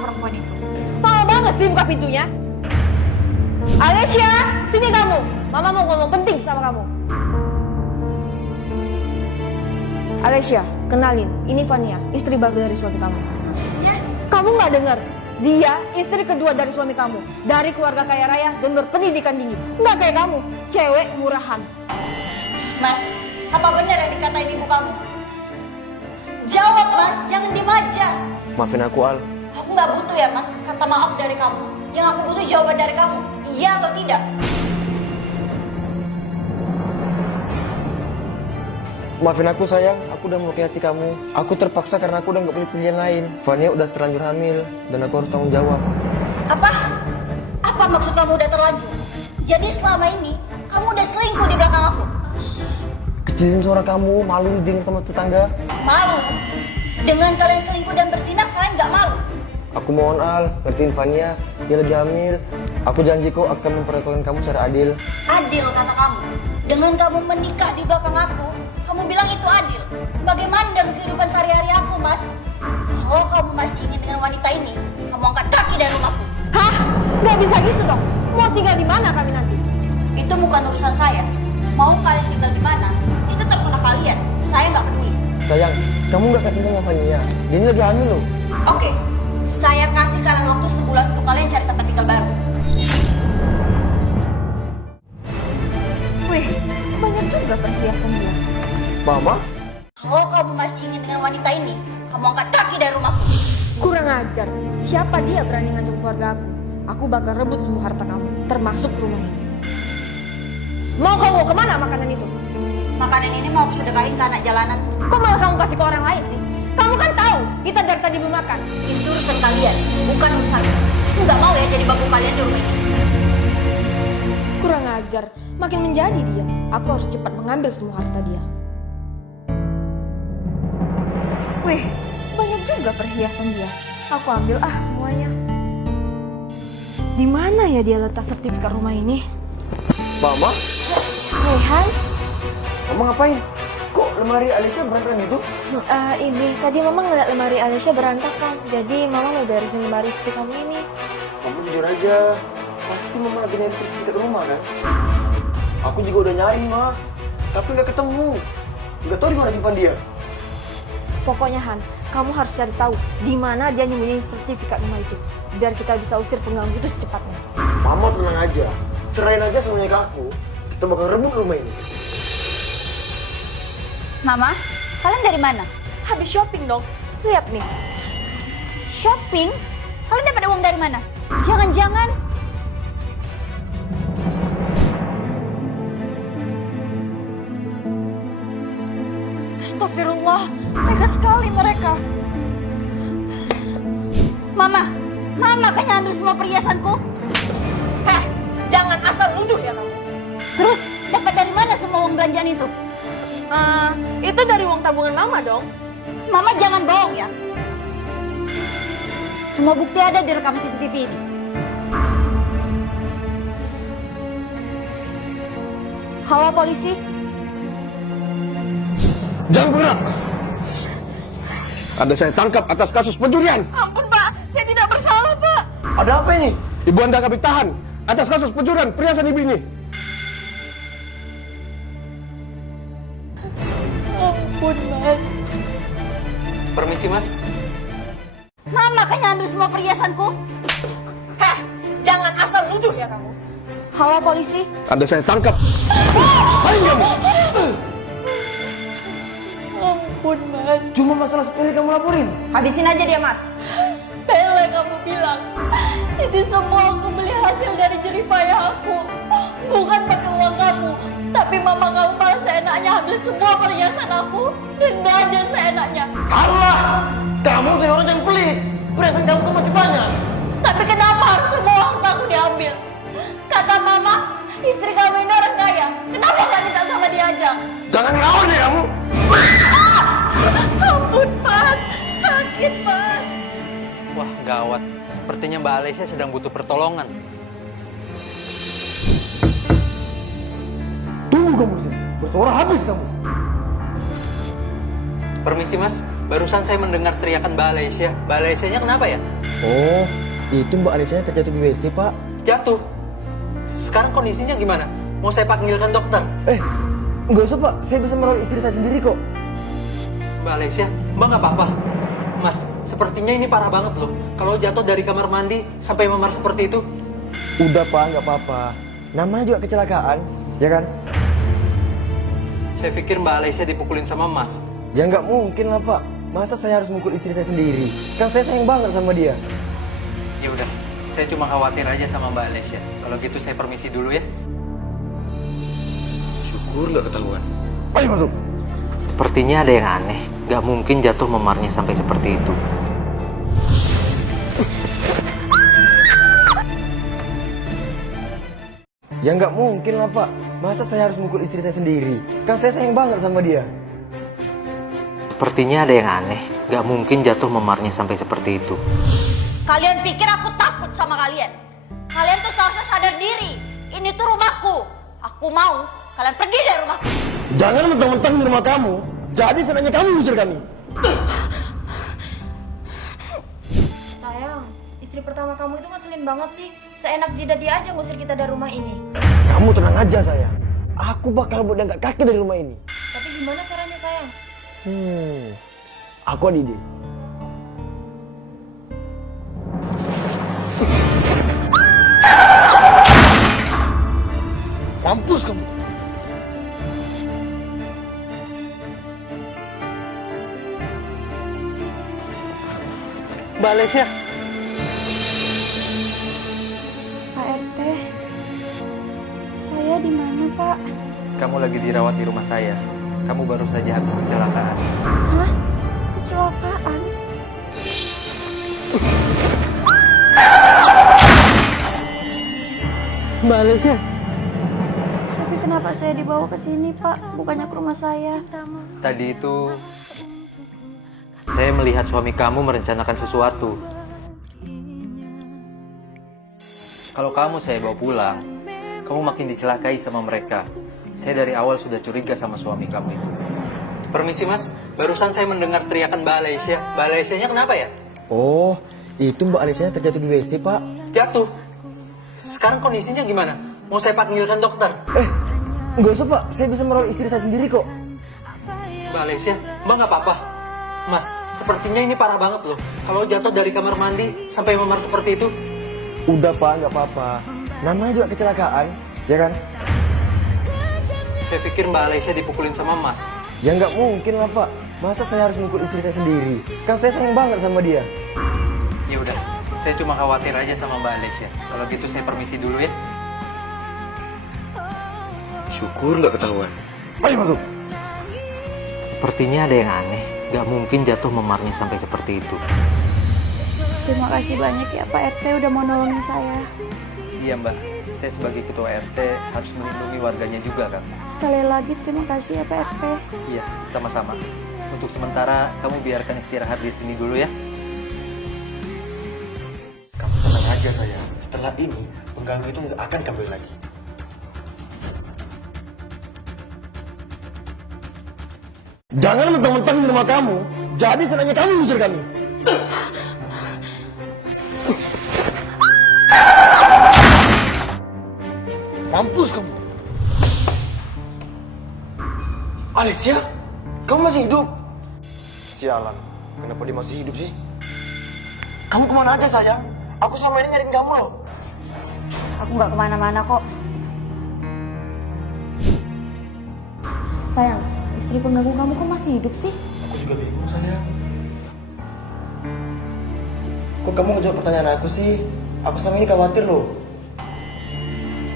perempuan itu. Lama banget sih buka pintunya. Alessia, sini kamu. Mama mau ngomong penting sama kamu. Alessia, kenalin, ini Fania, istri baru dari suami kamu. Maksudnya? Kamu nggak dengar? Dia istri kedua dari suami kamu, dari keluarga kaya raya dan berpendidikan tinggi. Nggak kayak kamu, cewek murahan. Mas, apa benar yang dikatain ibu kamu? Jawab Mas, jangan diem aja. Maafin aku, Al. Aku nggak butuh ya Mas, kata maaf dari kamu. Yang aku butuh jawaban dari kamu, iya atau tidak. Maafin aku, sayang. Aku udah melukai hati kamu. Aku terpaksa karena aku udah gak punya pilihan lain. Fania udah terlanjur hamil, dan aku harus tanggung jawab. Apa? Apa maksud kamu udah terlanjur? Jadi selama ini, kamu udah selingkuh di belakang aku? Kecilin suara kamu, malu didengar sama tetangga. Malu? Dengan kalian selingkuh dan berzina, kalian gak malu? Aku mohon, Al, ngertiin Fania. Dia lagi hamil. Aku janji kok akan memperlakukan kamu secara adil. Adil kata kamu. Dengan kamu menikah di belakang aku, kamu bilang itu adil. Bagaimana dengan kehidupan sehari-hari aku, Mas? Kalau kamu masih ingin dengan wanita ini, kamu angkat kaki dari rumahku. Hah? Nggak bisa gitu dong. Mau tinggal di mana kami nanti? Itu bukan urusan saya. Mau kalian tinggal di mana, itu terserah kalian. Saya nggak peduli. Sayang, kamu gak kasih sama Fania. Dia ini lagi hamil loh. Oke, saya kasih kalian waktu sebulan untuk kalian cari tempat tinggal baru. Wih, banyak juga perhiasan dia. Mama? Kalau kamu masih ingin dengan wanita ini, kamu angkat kaki dari rumahku. Kurang ajar. Siapa dia berani ngancam keluarga aku? Aku bakal rebut semua harta kamu, termasuk rumah ini. Mau kamu kemana makanan itu? Makanan ini mau aku sedekahin ke anak jalanan. Kok malah kamu kasih ke orang lain sih? Kamu kan tahu, kita dari tadi belum makan. Itu urusan kalian, bukan urusan. Aku nggak mau ya jadi bangku kalian di rumah ini. Kurang ajar, makin menjadi dia. Aku harus cepat mengambil semua harta dia. Wih, banyak juga perhiasan dia. Aku ambil semuanya. Di mana ya dia letak sertifikat rumah ini? Mama? Hei Han, Mama ngapain? Kok lemari Alessia berantakan gitu? ini tadi Mama ngeliat lemari Alessia berantakan. Jadi Mama mau beresin lemari istri kamu ini. Kamu jujur aja. Pasti Mama lagi nyari sertifikat rumah kan? Aku juga udah nyari, Ma. Tapi nggak ketemu. Nggak tahu di mana simpan dia. Pokoknya Han, kamu harus cari tahu di mana dia nyembunyiin sertifikat rumah itu, biar kita bisa usir pengganggu itu secepatnya. Mama tenang aja. Serahin aja semuanya ke aku. Kita bakal rebut rumah ini. Mama, kalian dari mana? Habis shopping dong. Lihat nih. Shopping? Kalian dapat uang dari mana? Jangan-jangan Astagfirullah, tega sekali mereka. Mama kan nyandul semua perhiasanku. Heh, jangan asal nuduh ya kamu. Terus dapat dari mana semua uang belanjaan itu? Itu dari uang tabungan Mama dong. Mama jangan bohong ya. Semua bukti ada di rekaman CCTV ini. Halo polisi. Jangan bergerak. Ada saya tangkap atas kasus pencurian. Ampun Pak, saya tidak bersalah Pak. Ada apa ini? Ibu Anda kami tahan atas kasus pencurian perhiasan ibu ini. Ampun Mas. Permisi, Mas. Mama kan nyandul semua perhiasanku. Heh, jangan asal nuduh ya kamu. Halo polisi. Ada saya tangkap. Hai kamu. Ampun Mas. Cuma masalah sepele kamu laporin. Habisin aja dia Mas. Sepele kamu bilang. Itu semua aku beli hasil dari jerih payah aku. Bukan pakai uang kamu. Tapi mama kamu malah seenaknya ambil semua perhiasan aku. Dan belanja seenaknya. Allah, kamu tuh orang yang pelit. Perhiasan kamu tuh masih banyak. Tapi kenapa harus semua harta aku diambil? Kata mama, istri kamu ini orang kaya. Kenapa gak minta sama dia aja? Jangan ngawur deh kamu. Ampun Mas, sakit Mas. Wah, gawat. Sepertinya Mbak Alessia sedang butuh pertolongan. Tunggu kamu sih. Bersuara habis kamu. Permisi, Mas. barusan saya mendengar teriakan Mbak Alessia. Mbak Alessianya kenapa ya? Oh, itu Mbak Alessia terjatuh di WC, Pak. Jatuh. Sekarang kondisinya gimana? Mau saya panggilkan dokter? Nggak usah, Pak. Saya bisa merawat istri saya sendiri kok. Mbak Alessia, Mbak nggak apa-apa. Mas, sepertinya ini parah banget loh. Kalau jatuh dari kamar mandi sampai memar seperti itu. Udah, Pak, nggak apa-apa. Namanya juga kecelakaan, ya kan? Saya pikir Mbak Alessia dipukulin sama Mas. Ya nggak mungkin lah, Pak. Masa saya harus mukul istri saya sendiri? Kan saya sayang banget sama dia. Ya udah, saya cuma khawatir aja sama Mbak Alessia. Kalau gitu saya permisi dulu ya. Syukur nggak ketahuan. Ayo masuk. Sepertinya ada yang aneh. Gak mungkin jatuh memarnya sampai seperti itu. Ya nggak mungkin lah, Pak. Masa saya harus mukul istri saya sendiri? Kan saya sayang banget sama dia. Sepertinya ada yang aneh. Gak mungkin jatuh memarnya sampai seperti itu. Kalian pikir aku takut sama kalian? Kalian tuh seharusnya sadar diri. Ini tuh rumahku. Aku mau kalian pergi dari rumahku. Jangan mentang-mentang di rumah kamu. Jadi senangnya kamu ngusir kami. Sayang, istri pertama kamu itu ngeselin banget sih. Seenak jidat dia aja ngusir kita dari rumah ini. Kamu tenang aja, sayang. Aku bakal buat angkat kaki dari rumah ini. Tapi gimana caranya, sayang? Aku ada ide. Mampus kamu. Mbak Alessia. Pak RT, saya di mana, Pak? Kamu lagi dirawat di rumah saya. Kamu baru saja habis kecelakaan. Hah? Kecelakaan? Mbak Alessia. Tapi kenapa saya dibawa ke sini, Pak? Bukannya ke rumah saya. Tadi itu saya melihat suami kamu merencanakan sesuatu. Kalau kamu saya bawa pulang, kamu makin dicelakai sama mereka. Saya dari awal sudah curiga sama suami kamu itu. Permisi Mas, barusan saya mendengar teriakan Mbak Alessia. Mbak Alessianya kenapa ya? Oh, itu Mbak Alessia terjatuh di WC, Pak. Jatuh. Sekarang kondisinya gimana? Mau saya panggilkan dokter? Nggak usah, Pak. Saya bisa merawat istri saya sendiri kok. Mbak Alessia, Mbak nggak apa-apa. Mas, sepertinya ini parah banget loh. Kalau jatuh dari kamar mandi sampai memar seperti itu. Udah, Pak, nggak apa-apa. Namanya juga kecelakaan, ya kan? Saya pikir Mbak Alessia dipukulin sama Mas. Ya nggak mungkin lah, Pak. Masa saya harus mukul istri saya sendiri? Kan saya sayang banget sama dia. Ya udah, saya cuma khawatir aja sama Mbak Alessia. Kalau gitu saya permisi dulu ya. Syukur nggak ketahuan. Ayo masuk. Sepertinya ada yang aneh. Gak mungkin jatuh memarnya sampai seperti itu. Terima kasih banyak ya, Pak RT udah mau nolongin saya. Iya Mbak, saya sebagai ketua RT harus melindungi warganya juga kan. Sekali lagi terima kasih ya, Pak RT. Iya, sama-sama. Untuk sementara kamu biarkan istirahat di sini dulu ya. Kamu tenang aja, sayang. Setelah ini, pengganggu itu nggak akan kembali lagi. Jangan mentang-mentang di rumah kamu. Jadi senangnya kamu ngusir kami. Mampus kamu. Alessia, kamu masih hidup? Sialan, kenapa dia masih hidup sih? Kamu kemana aja, sayang? Aku selama ini nyariin kamu loh. Aku nggak kemana-mana kok. Sayang, istri pengganggu kamu kok masih hidup sih? Aku juga bingung, sayang. Kok kamu ngejawab pertanyaan aku sih? Aku selama ini khawatir loh.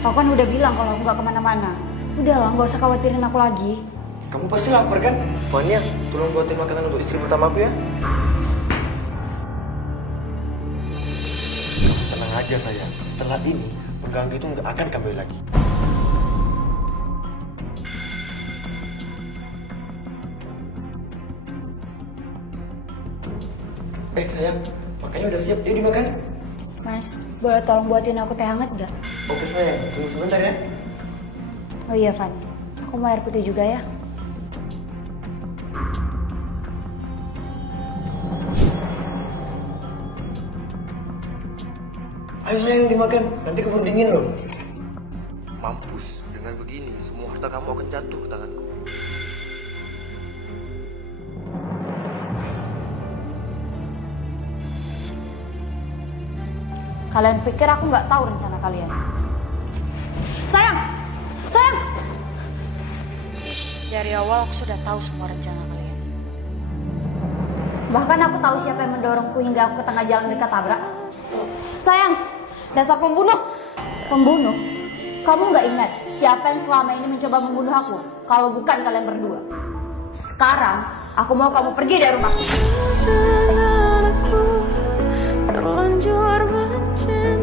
Aku kan udah bilang kalau aku nggak kemana-mana. Udahlah, nggak usah khawatirin aku lagi. Kamu pasti lapar kan? Fania, tolong buatin makanan untuk istri pertama aku ya. Tenang aja, sayang. Setelah ini, pengganggu itu nggak akan kembali lagi. Sayang, makanya udah siap, yuk dimakan. Mas, boleh tolong buatin aku teh hangat gak? Oke sayang, tunggu sebentar ya. Oh iya, Van. Aku mau air putih juga ya. Ayo sayang dimakan, nanti keburu dingin loh. Mampus, dengan begini semua harta kamu akan jatuh ke tanganku. Kalian pikir aku nggak tahu rencana kalian? Sayang! Sayang! Dari awal aku sudah tahu semua rencana kalian. Bahkan aku tahu siapa yang mendorongku hingga aku ke tengah jalan mereka tabrak. Sayang! Dasar pembunuh! Pembunuh? Kamu nggak ingat siapa yang selama ini mencoba membunuh aku? Kalau bukan kalian berdua. Sekarang, aku mau kamu pergi dari rumahku. Terlanjur mencintai